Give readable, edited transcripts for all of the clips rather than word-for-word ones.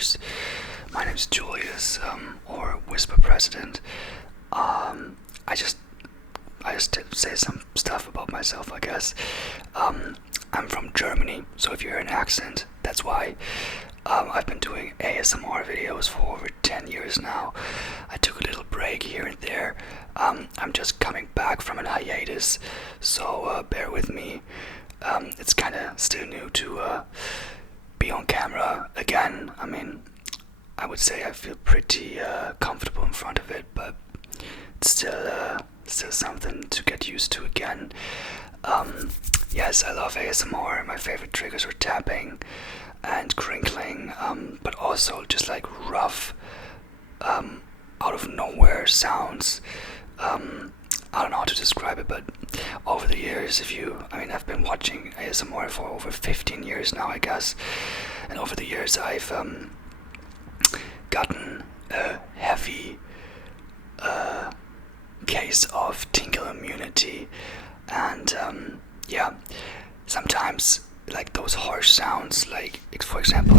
viewers. My name is Julius, or Whisper President. I just say some stuff about myself, I guess. I'm from Germany, so if you hear an accent, that's why. I've been doing ASMR videos for over 10 years now. I took a little break here and there. I'm just coming back from an hiatus, so bear with me. It's kind of still new to be on camera again. I mean, I would say I feel pretty comfortable in front of it, but it's still something to get used to again. Yes, I love ASMR. My favorite triggers are tapping and crinkling, but also just like rough, out of nowhere sounds. I don't know how to describe it, but over the years, I've been watching ASMR for over 15 years now, I guess, and over the years I've gotten a heavy case of tingle immunity, and sometimes like those harsh sounds, like for example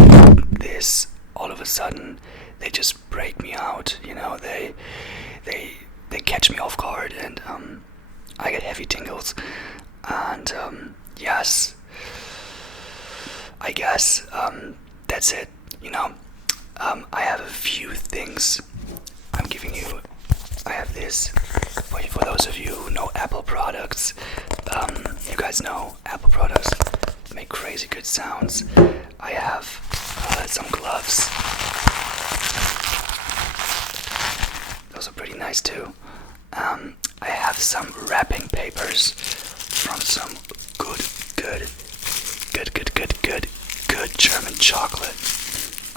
this, all of a sudden they just break me out, they catch me off guard, and I get heavy tingles, and yes, I guess that's it. I have a few things I'm giving you. I have this for those of you who know Apple products. You guys know Apple products make crazy good sounds. I have some gloves. Those are pretty nice too. I have some wrapping papers from some good German chocolate.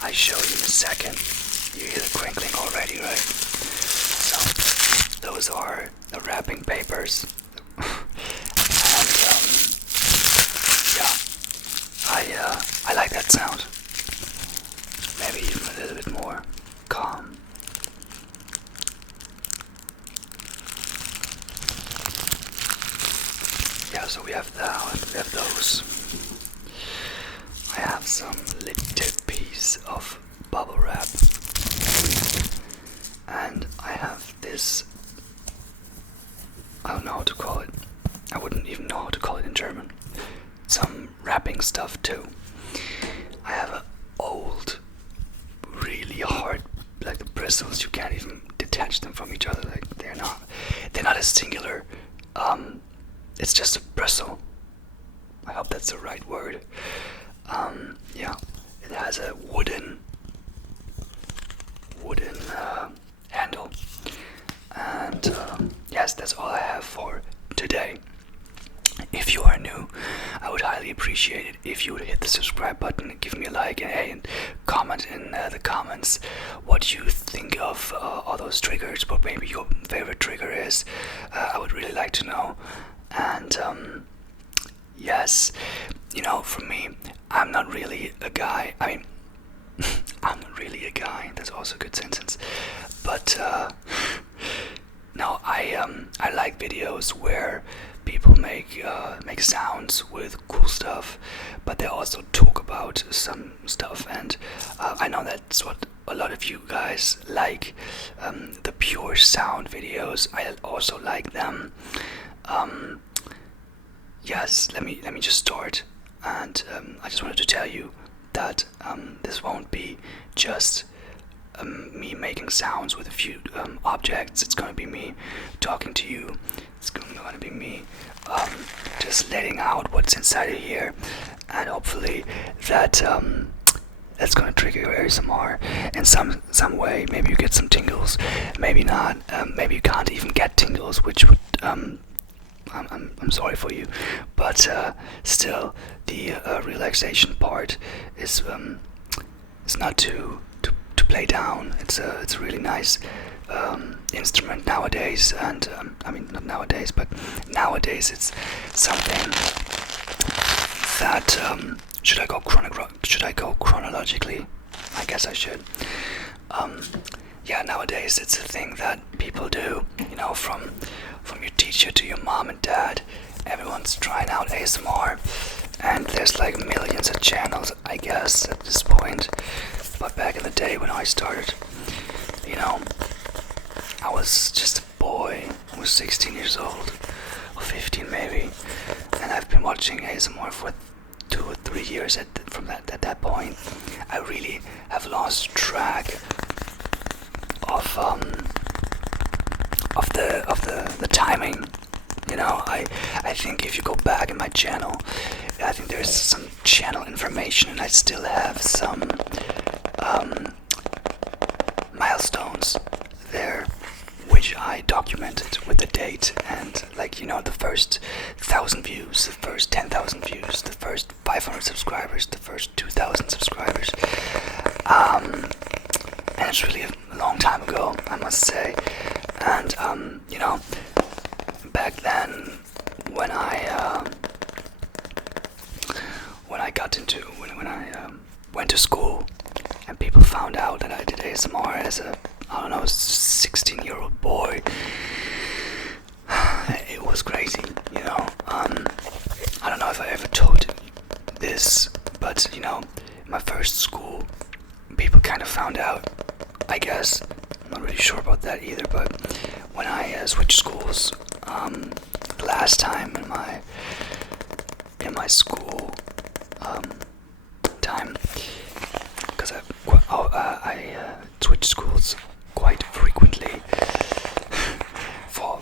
I show you in a second. You hear the crinkling already, right? So those are the wrapping papers. And I like that sound. Maybe even a little bit more calm. Yeah, so we have those. I have some little piece of bubble wrap, and I have this, I don't know how to call it. I wouldn't even know how to call it in German. Some wrapping stuff too. I have an old, really hard, like the bristles, you can't even detach them from each other. Like they're not a singular. It's just a bristle. I hope that's the right word. It has a wooden handle, and yes, that's all I have for today. If you are new, I would highly appreciate it if you would hit the subscribe button and give me a like, and comment in the comments what you think of all those triggers, what maybe your favorite trigger is. I would really like to know. And yes, for me, I'm not really a guy. I mean, I'm not really a guy. That's also a good sentence. But no, I like videos where people make sounds with cool stuff, but they also talk about some stuff, and I know that's what a lot of you guys like, the pure sound videos. I also like them. Yes, let me just start, and I just wanted to tell you that this won't be just me making sounds with a few objects. It's gonna be me talking to you. It's gonna be me just letting out what's inside of here, and hopefully that's gonna trigger your ASMR in some way. Maybe you get some tingles, maybe not. Maybe you can't even get tingles, which would I'm sorry for you, but still the relaxation part is not to play down. It's a really nice instrument nowadays, and not nowadays, but nowadays it's something that should I go chronologically? I guess I should. Nowadays it's a thing that people do, from your teacher to your mom and dad. Everyone's trying out ASMR, and there's like millions of channels, I guess, at this point. But back in day when I started. You know, I was just a boy. I was 16 years old, or 15 maybe, and I've been watching ASMR for 2 or 3 years. At that point, I really have lost track of the timing. You know, I think if you go back in my channel, I think there's some channel information, and I still have some milestones there, which I documented with the date and, like, you know, the first 1,000 views, the first 10,000 views, the first 500 subscribers, the first 2,000 subscribers. And it's really a long time ago, I must say. And you know, back then, when I went to school, and people found out that I did ASMR as a, I don't know, 16-year-old boy, it was crazy, you know. I don't know if I ever told this, but you know, my first school, people kind of found out, I guess. I'm not really sure about that either, but when I switched schools last time in my school time, because I switched schools quite frequently for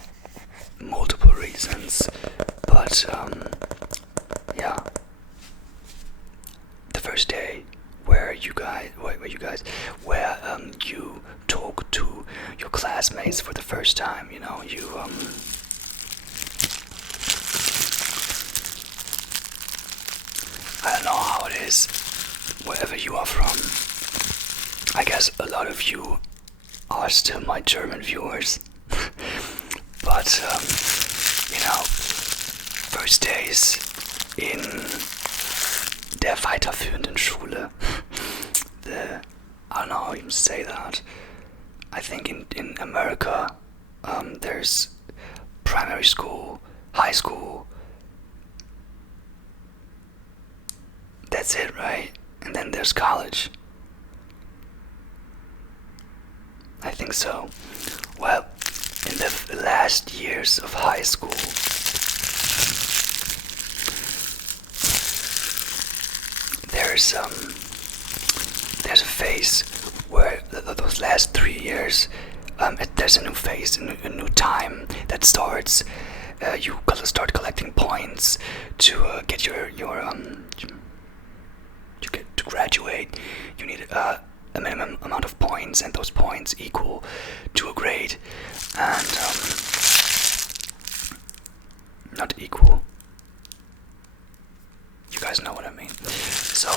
multiple reasons, but yeah, the first day where you talk to your classmates for the first time, you know, you I don't know how it is wherever you are from. I guess a lot of you are still my German viewers. But you know, first days in der weiterführenden Schule, I don't know how you say that. I think in America, there's primary school, high school. That's it, right? And then there's college. I think so. Well, in the last years of high school, there's a phase where those last 3 years, there's a new phase, a new time that starts. You start collecting points to get to graduate. You need a minimum amount of points, and those points equal to a grade, and not equal. You guys know what I mean. So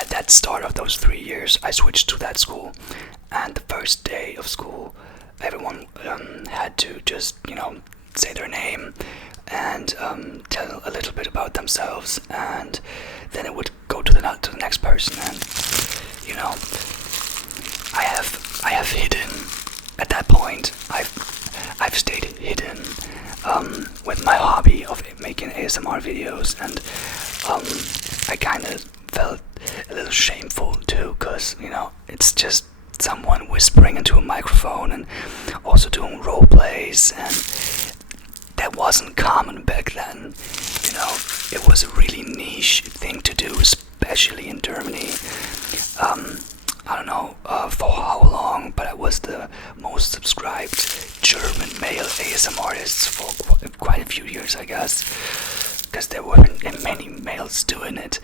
at that start of those 3 years, I switched to that school, and the first day of school, everyone had to just, you know, say their name and tell a little bit about themselves, and then it would go to the next person. And you know, I have hidden at that point. I've stayed hidden with my hobby of making ASMR videos, and I kind of felt a little shameful too, because you know, it's just someone whispering into a microphone and also doing role plays, and that wasn't common back then. You know, it was a really niche thing to do, especially in Germany. I don't know for how long, but I was the most subscribed German male ASMR artist for quite a few years, I guess, because there weren't many males doing it.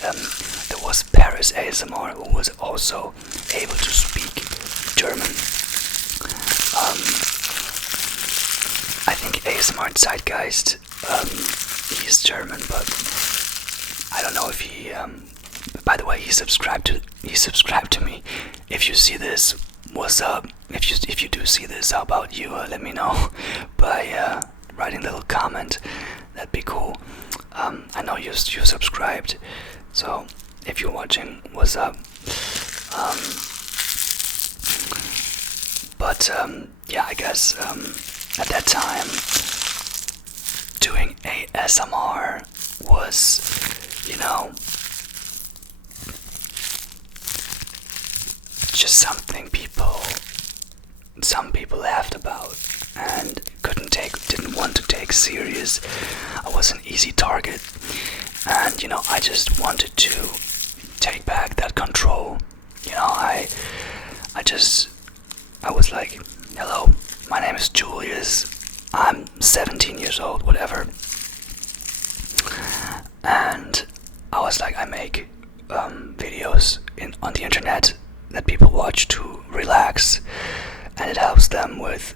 There was Paris ASMR, who was also able to speak German. I think ASMR Zeitgeist, he's German, but I don't know if he. By the way, he subscribed to me. If you see this, what's up? If you do see this, how about you let me know by writing a little comment. That'd be cool. I know you subscribed, so if you're watching, what's up? But yeah, I guess at that time, doing ASMR was, you know, just something some people laughed about and didn't want to take serious. I was an easy target, and I just wanted to take back that control. I was like, hello, my name is Julius, I'm 17 years old, whatever, and I was like, I make videos on the internet that people watch to relax, and it helps them with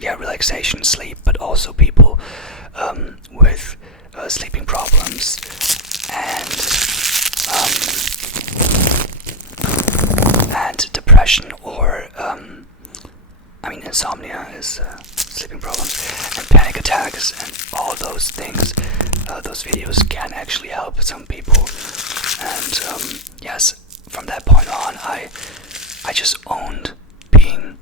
relaxation, sleep, but also people with sleeping problems and depression, or insomnia is sleeping problems, and panic attacks, and all those things. Those videos can actually help some people, and yes, from that point on, I just owned being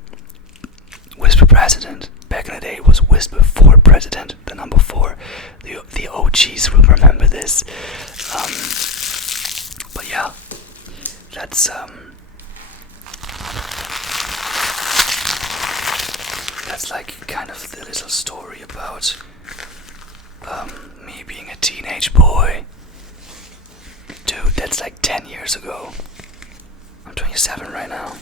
Whisper President. Back in the day, it was Whisper for President, the number 4. The OGs will remember this. But yeah, that's like kind of the little story about me being a teenage boy. Dude, that's like 10 years ago. I'm 27 right now.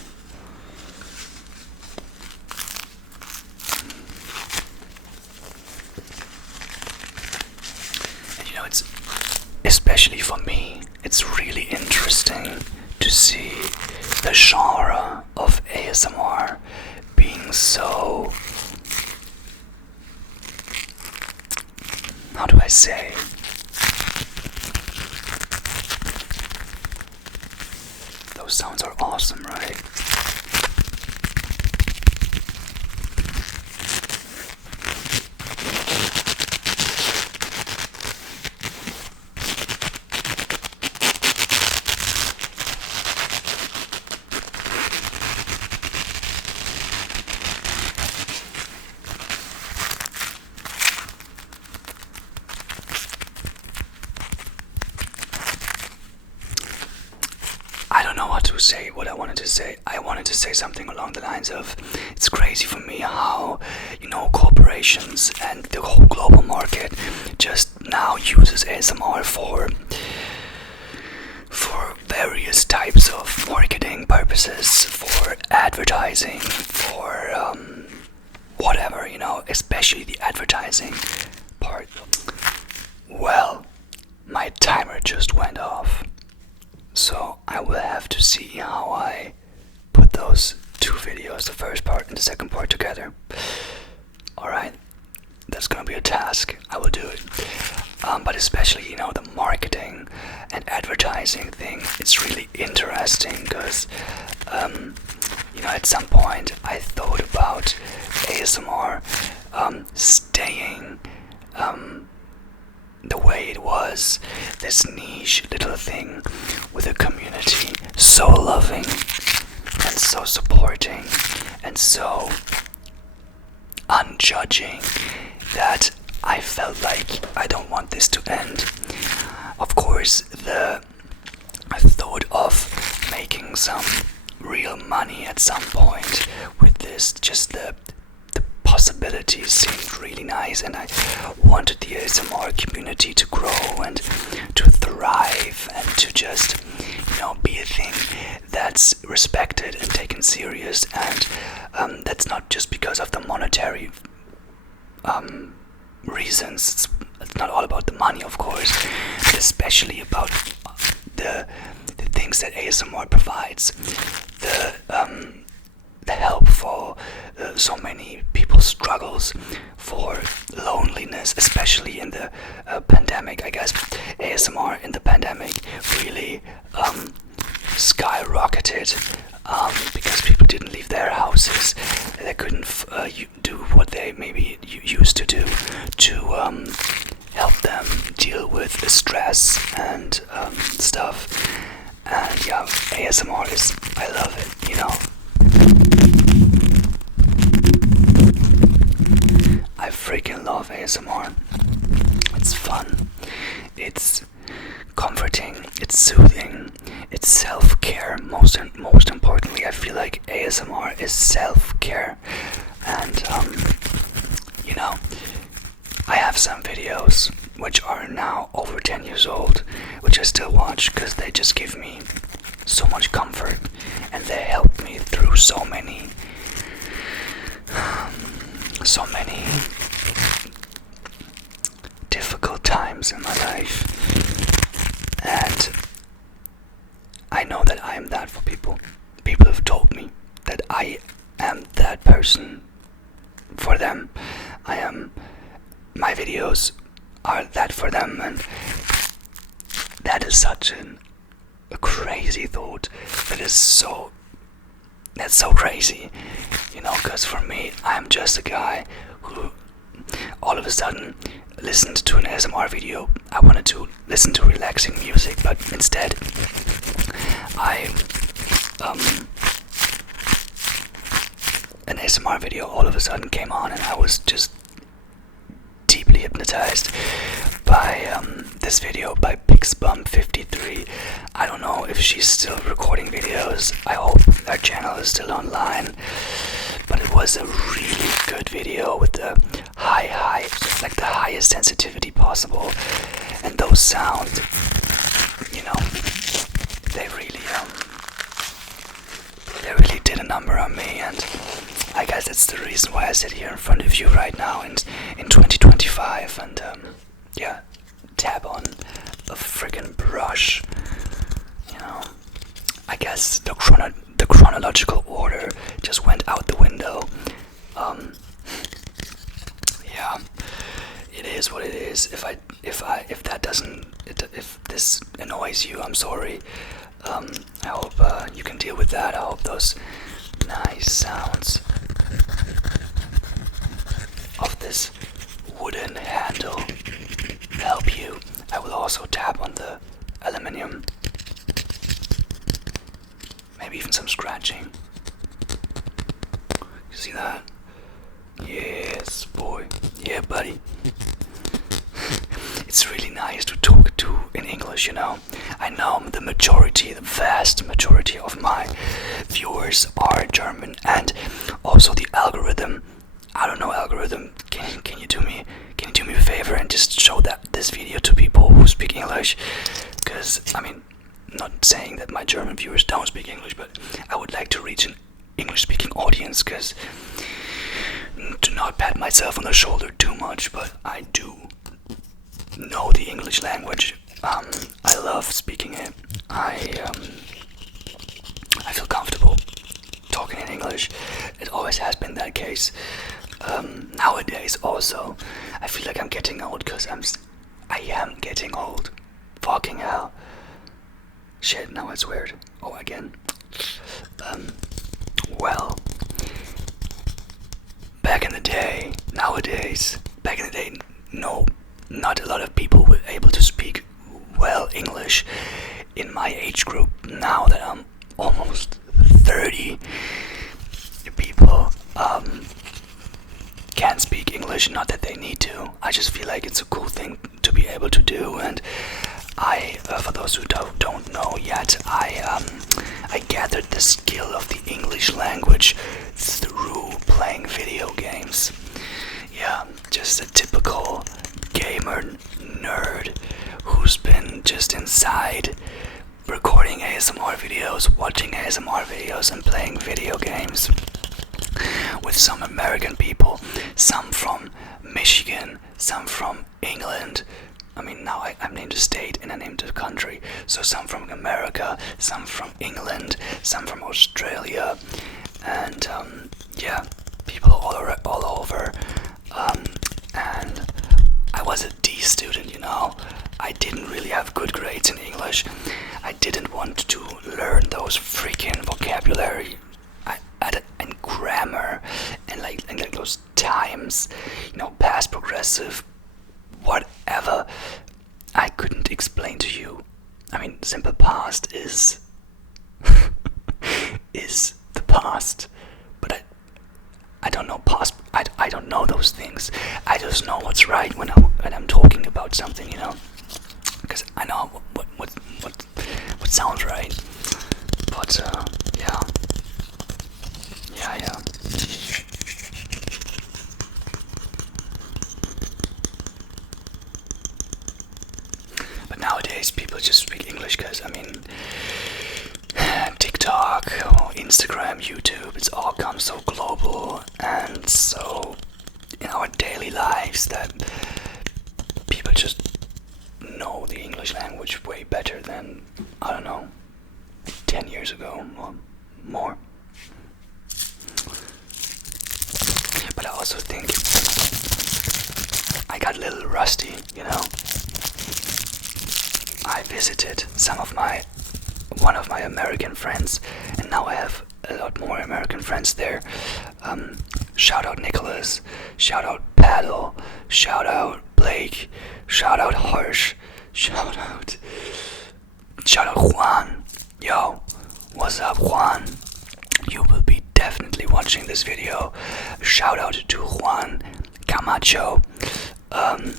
And it's, especially for me, it's really interesting to see the genre of ASMR being so, how do I say, those sounds are awesome, right? I don't know what to say, what I wanted to say. I wanted to say something along the lines of, it's crazy for me how, corporations and the whole global market just now uses ASMR for various types of marketing purposes, for advertising, for whatever, especially the advertising part. Well, my timer just went off. So I will have to see how I put those 2 videos, the first part and the second part, together. Alright, that's gonna be a task. I will do it. But especially, the marketing and advertising thing, it's really interesting because, at some point I thought about ASMR staying the way it was, this niche little thing with a community so loving and so supporting and so unjudging that I felt like I don't want this to end. Of course, the thought of making some real money at some point with this, just the possibilities seemed really nice, and I wanted the ASMR community to grow and to thrive and to just, be a thing that's respected and taken serious, and that's not just because of the monetary reasons. It's not all about the money, of course, but especially about the things that ASMR provides, the help for so many people's struggles, for loneliness, especially in the pandemic. I guess ASMR in the pandemic really skyrocketed because people didn't leave their houses. They couldn't do what they maybe used to do to help them deal with the stress and stuff. And yeah, ASMR is, I love it, I freaking love ASMR. It's fun, it's comforting, it's soothing, it's self-care, most importantly. I feel like ASMR is self-care, and you know, I have some videos which are now over 10 years old, which I still watch because they just give me so much comfort, and they help me through so many difficult times in my life. And I know that I am that for people. People have told me that I am that person for them. My videos are that for them, and that is such a crazy thought. That's so crazy, because for me, I'm just a guy who all of a sudden listened to an ASMR video. I wanted to listen to relaxing music, but instead an ASMR video all of a sudden came on, and I was just deeply hypnotized by this video by Pixbum53. I don't know if she's still recording videos. I hope her channel is still online. But it was a really good video with the like the highest sensitivity possible, and those sounds, they really did a number on me, and I guess that's the reason why I sit here in front of you right now in 2025 and tap on a friggin' brush. I guess the chronological order just went out the window. It is what it is. If this annoys you, I'm sorry. I hope you can deal with that. I hope those nice sounds of this wooden handle help you. I will also tap on the aluminium. Maybe even some scratching. You see that? Yes, boy. Yeah, buddy. It's really nice to talk to in English, I know the vast majority of my viewers are German, and also the algorithm. I don't know algorithm. Can you do me a favor and just show this video to people who speak English? Because not saying that my German viewers don't speak English, but I would like to reach an English-speaking audience, because to not pat myself on the shoulder too much, but I do know the English language. I love speaking it. I feel comfortable talking in English. It always has been that case. Nowadays also, I feel like I'm getting old, because I am getting old. Fucking hell. Shit, now it's weird. Oh, again. Well, back in the day, no, not a lot of people were able to speak well English in my age group. Now that I'm almost 30, people can speak English. Not that they need to. I just feel like it's a cool thing to be able to do, and for those who don't know yet, I gathered the skill of the English language through playing video games. Yeah, just a typical gamer nerd who's been just inside recording ASMR videos, watching ASMR videos, and playing video games with some American people, some from Michigan, some from England. Now I'm named a state and I named a country, so some from America, some from England, some from Australia, and people all over. And I was a D student, I didn't really have good grades in English. I didn't want to learn those freaking vocabulary and grammar and like those times, past progressive, whatever. I couldn't explain to you. Simple past is is the past, but I don't know past. I don't know those things. I just know what's right when I'm talking about something, because I know what sounds right. But Instagram, YouTube, it's all come so global and so in our daily lives that people just know the English language way better than, I don't know, 10 years ago or more. But I also think I got a little rusty, you know. I visited one of my American friends, and now I have a lot more American friends there. Shout out Nicholas, shout out Paddle, shout out Blake, shout out Harsh, shout out Juan. Yo, what's up, Juan? You will be definitely watching this video. Shout out to Juan Camacho. I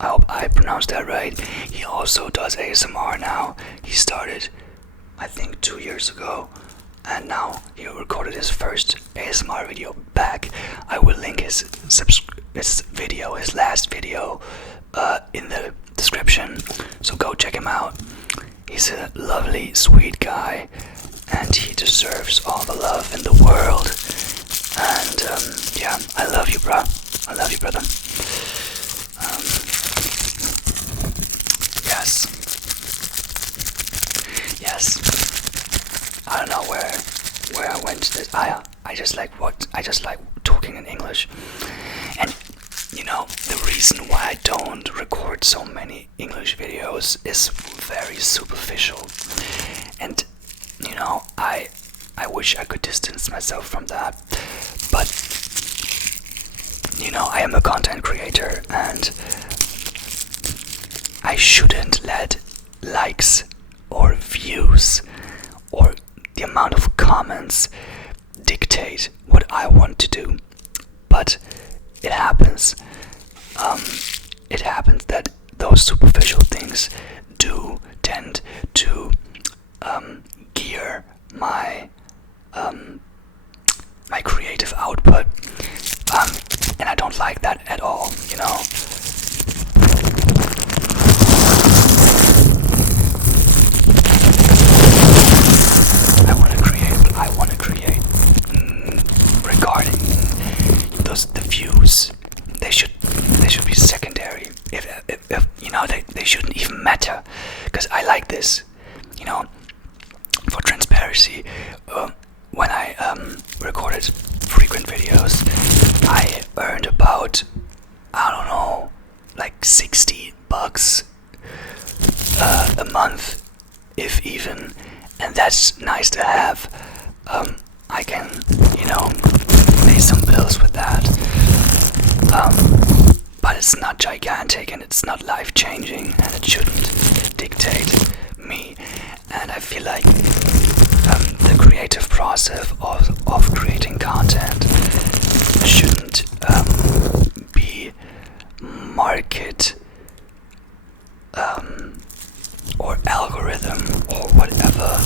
hope I pronounced that right. He also does ASMR now. He started, I think, 2 years ago, and now he recorded his first ASMR video back. I will link his last video, in the description, so go check him out. He's a lovely, sweet guy, and he deserves all the love in the world. And yeah, I love you, bro. I love you, brother. Yes. I don't know where I went. I just like talking in English, and you know the reason why I don't record so many English videos is very superficial, and you know I wish I could distance myself from that, but you know I am a content creator and I shouldn't let likes or views or the amount of comments dictate what I want to do. But it happens. It happens that those superficial things do tend to gear my my creative output, and I don't like that at all, you know. I want to create regarding the views. They should be secondary. If you know, they shouldn't even matter, because I like this, you know. For transparency, when I recorded frequent videos, I earned about, I don't know, like $60 a month, if even, and that's nice to have. I can, you know, pay some bills with that, but it's not gigantic and it's not life-changing, and it shouldn't dictate me. And I feel like the creative process of creating content shouldn't be market or algorithm or whatever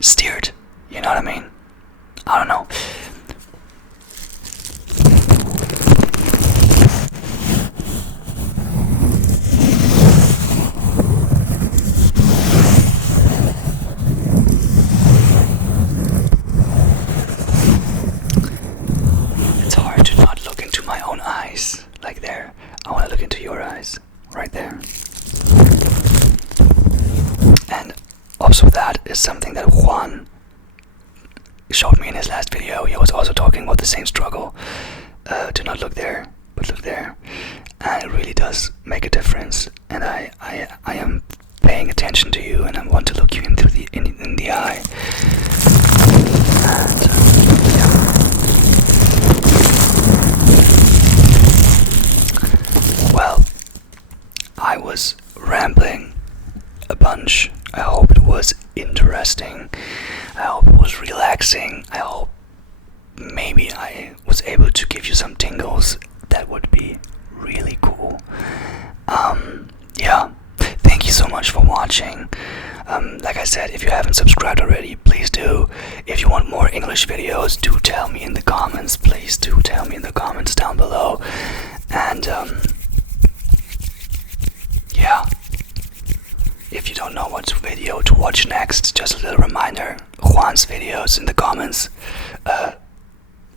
steered, you know what I mean? I don't know. It's hard to not look into my own eyes, like there. I want to look into your eyes, right there. And also that is something that Juan showed me in his last video. He was also talking about the same struggle, to not look there, but look there. And it really does make a difference. And I am paying attention to you, and I want to look you in the eye. And yeah. Well, I was rambling a bunch. I hope it was interesting. I hope it was relaxing. I hope maybe I was able to give you some tingles. That would be really cool. Yeah, thank you so much for watching. Like I said, if you haven't subscribed already, please do. If you want more English videos, do tell me in the comments. Please do tell me in the comments down below. And yeah, if you don't know what video to watch next, just a little reminder, Juan's videos in the comments,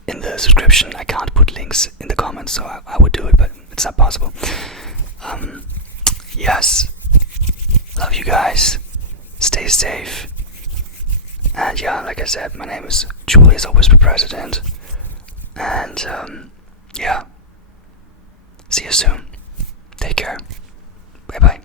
in the subscription. I can't put links in the comments, so I would do it, but it's not possible. Yes, love you guys, stay safe, and yeah, like I said, my name is Julius, a Whisper President, and yeah, see you soon, take care, bye bye.